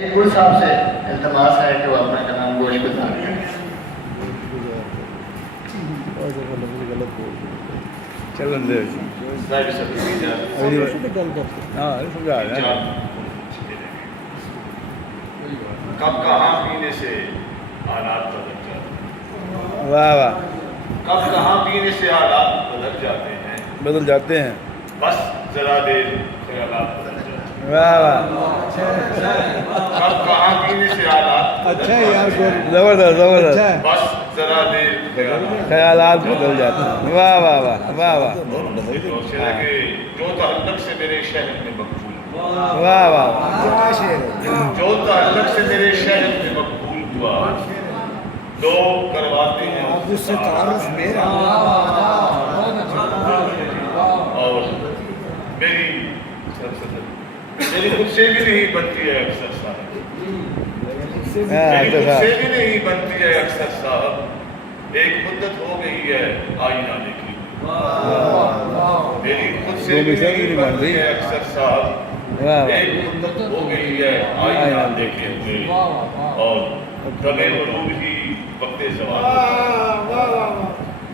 گل صاحب سے التماس ہے کہ وہ اپنا کلام گوش گزار کریں. کب کہاں پینے سے حالات بدل جاتے ہیں. واہ واہ. کب کہاں پینے سے حالات بدل جاتے ہیں. بس ذرا دیر خیالات بدل جاتے ہیں. واہ واہ. کب کہاں پینے سے حالات اچھا ہے یار. زبردست زبردست. بس ذرا دیر خیالات بدل جاتے ہیں. واہ واہ واہ واہ واہ. جو تعلق سے میرے شہر میں مقبول ہوا. واہ واہ. جو تعلق سے میرے شہر میں مقبول ہوا لوگ کرواتے ہیں اس سے تعارف میرا. اور میری خود سے بھی نہیں بنتی ہے اکثر صاحب. میری خود سے بھی نہیں بنتی ہے اکثر صاحب. ایک مدت ہو گئی ہے آئینہ دیکھی. میری خود سے بھی نہیں بنتی ہے اکثر صاحب. ایک مدت ہو گئی ہے آئینہ دیکھے ہوئے. اور دمے غروب ہی وقت زوال.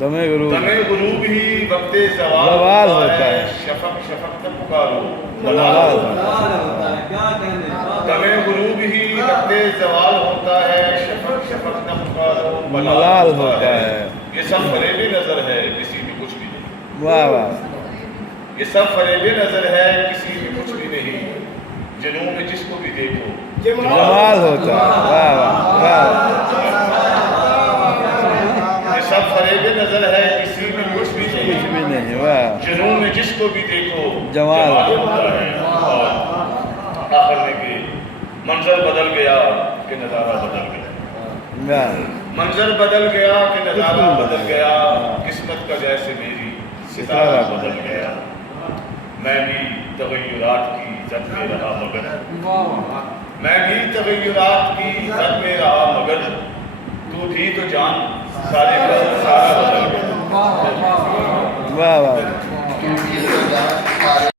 دمے غروب ہی وقت زوال ہوتا ہے. شفق شفق تک پکارو ملال. دمے غروب ہی وقت زوال ہوتا ہے. شفق شفق تک پکارو ملال ہوتا ہے. یہ سب فریب نظر ہے کسی میں کچھ بھی نہیں. واہ واہ. یہ سب فریب نظر ہے کسی میں کچھ بھی نہیں. جنوں میں جس کو بھی دیکھو جمال ہوتا ہے. واہ واہ واہ. یہ سب فریب نظر ہے کسی میں کچھ بھی کچھ بھی نہیں. نہیں. واہ. جنوں میں جس کو بھی دیکھو جمال ہوتا ہے. اور آخر میں کہ منظر بدل گیا کہ نظارہ بدل گیا. واہ. منظر بدل گیا کہ نظارہ بدل گیا. قسمت کا جیسے میری ستارہ بدل گیا. میں بھی تغیرات کی زد میں رہا مگر. میں بھی تغیرات کی زد میں رہا مگر. تو بھی تو جان سارے کا سارا بدل گیا. واہ واہ.